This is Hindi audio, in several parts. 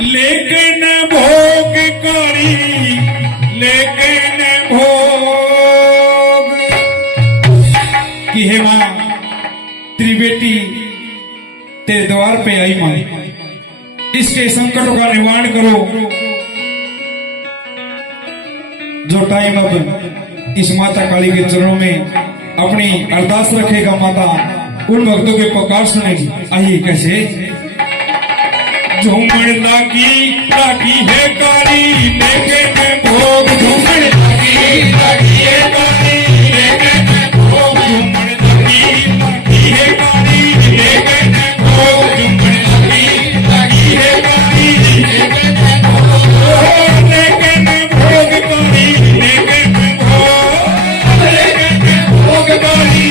लेकिन भोग करी, लेकिन भोग कि हे मां तेरी बेटी तेरे द्वार पे आई मां, इसके संकटों का निवारण करो। जो टाइम अब इस माता काली के चरणों में अपनी अरदास रखेगा माता उन भक्तों के पुकार सुनेगी। आइए कैसे झूमर लागी है काली लेकिन भोग, झूमर लागी है काली लेकिन भोग, झूमर लागी है काली लेकिन भोग, झूमर लागी है काली लेकिन भोग, लेकिन भोग काली लेकिन भोग, लेकिन भोग काली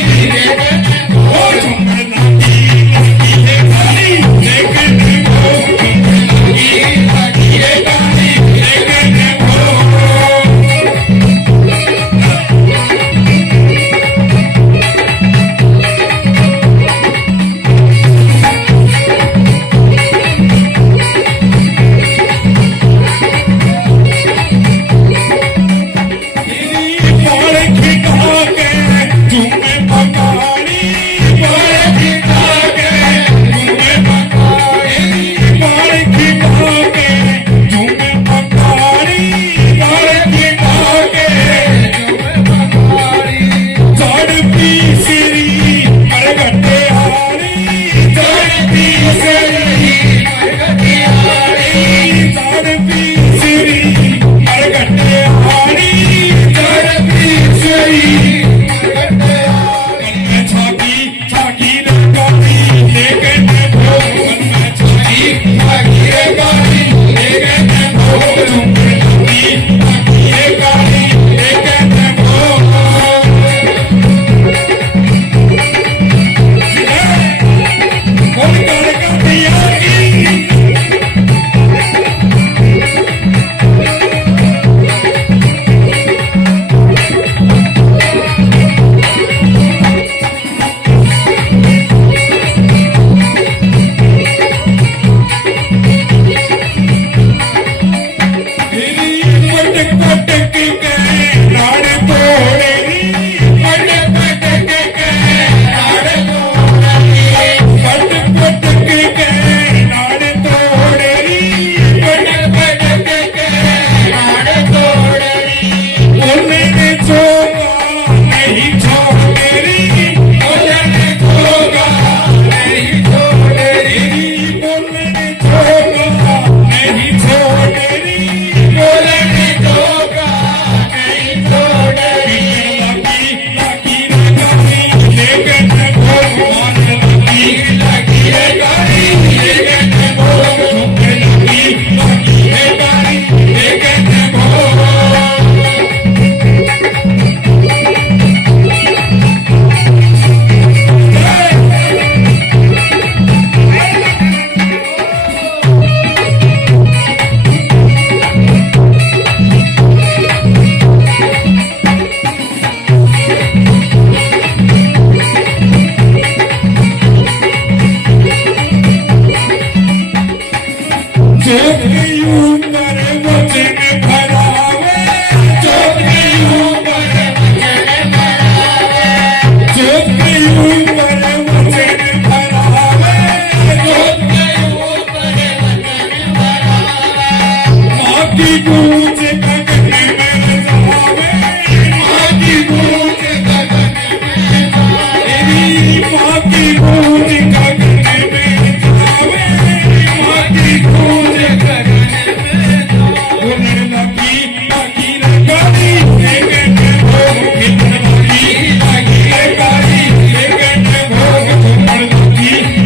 लेकिन भोग, झूमर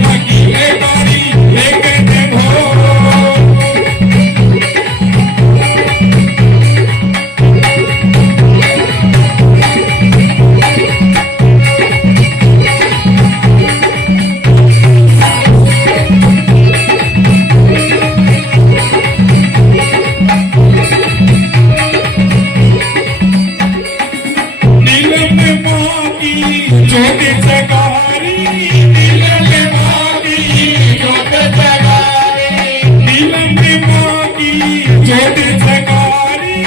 लागी है काली लेकिन भोग, जोत जगारी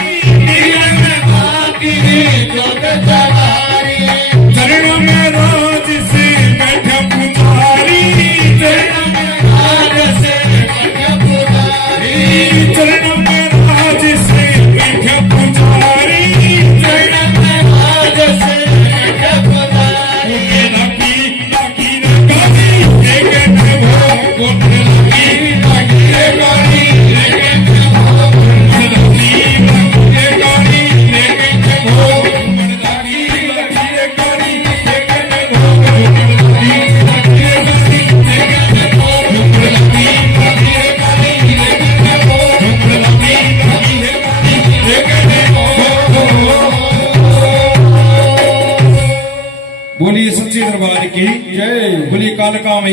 चरण में राज से बैठा पुजारी चरण में राज से बैठा पुजारी लगी लगी लगारी लेकिन वो कोट लगी लगी लगारी लेकिन वो लगी लगारी लेकिन वो लगी लगारी लेकिन वो लगी लगारी लेकिन वो लगी लगारी लेकिन वो लगी लगारी लेकिन बोलिए सच्चे दरबार की जय। बोलिए कालका में